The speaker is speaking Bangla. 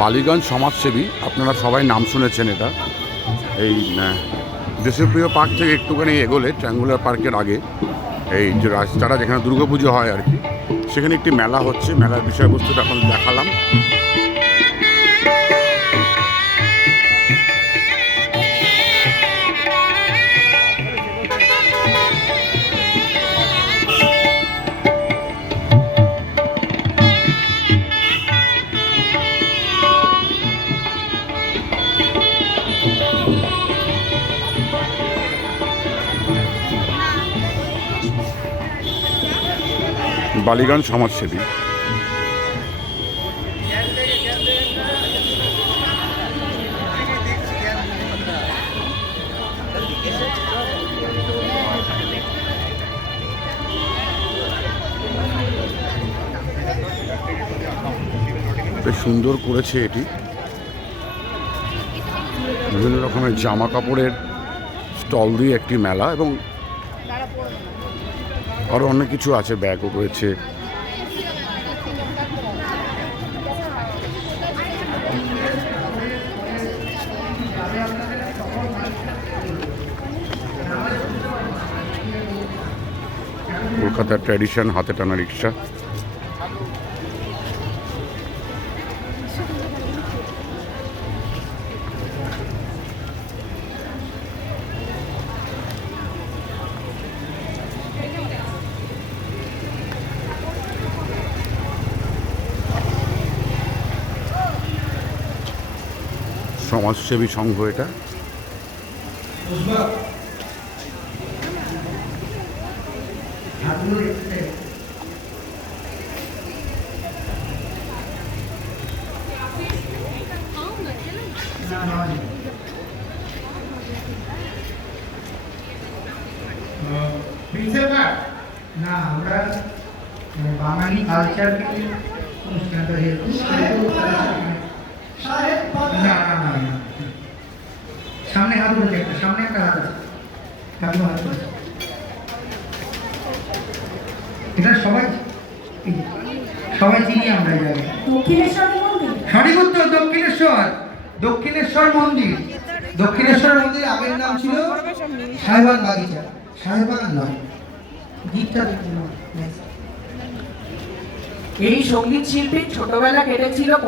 বালিগঞ্জ সমাজসেবী, আপনারা সবাই নাম শুনেছেন। এটা এই দেশপ্রিয় পার্ক থেকে একটুখানি এগোলে ট্রায়াঙ্গুলার পার্কের আগে এই যে রাস্তাটা যেখানে দুর্গাপুজো হয় আর কি, সেখানে একটি মেলা হচ্ছে। মেলার বিষয়বস্তুটা এখন দেখালাম। বালিগঞ্জ সমাজসেবী। বেশ সুন্দর করেছে এটি। বিভিন্ন রকমের জামা কাপড়ের স্টল দিয়ে একটি মেলা, এবং আরও অনেক কিছু আছে, ব্যাগও রয়েছে। কলকাতার ট্র্যাডিশন, হাতে টানা রিক্সা। সমাজসেবী সংঘ এটা। না আমরা বাঙালি কালচারকে অনুষ্ঠানটা সামনে হাত উঠেছে, একটা সামনে একটা হাত আছে, হাত আছে। এটা সবাই সবাই চিনি আমরা। সঠিক উত্তর দক্ষিণেশ্বর। দক্ষিণেশ্বর মন্দির। দক্ষিণেশ্বর মন্দির আগের নাম ছিল সাহেবান বাগিচা। সাহেবান নয়, গীতটা দেখুন। এই সঙ্গীত শিল্পী ছোটবেলা কেটেছিল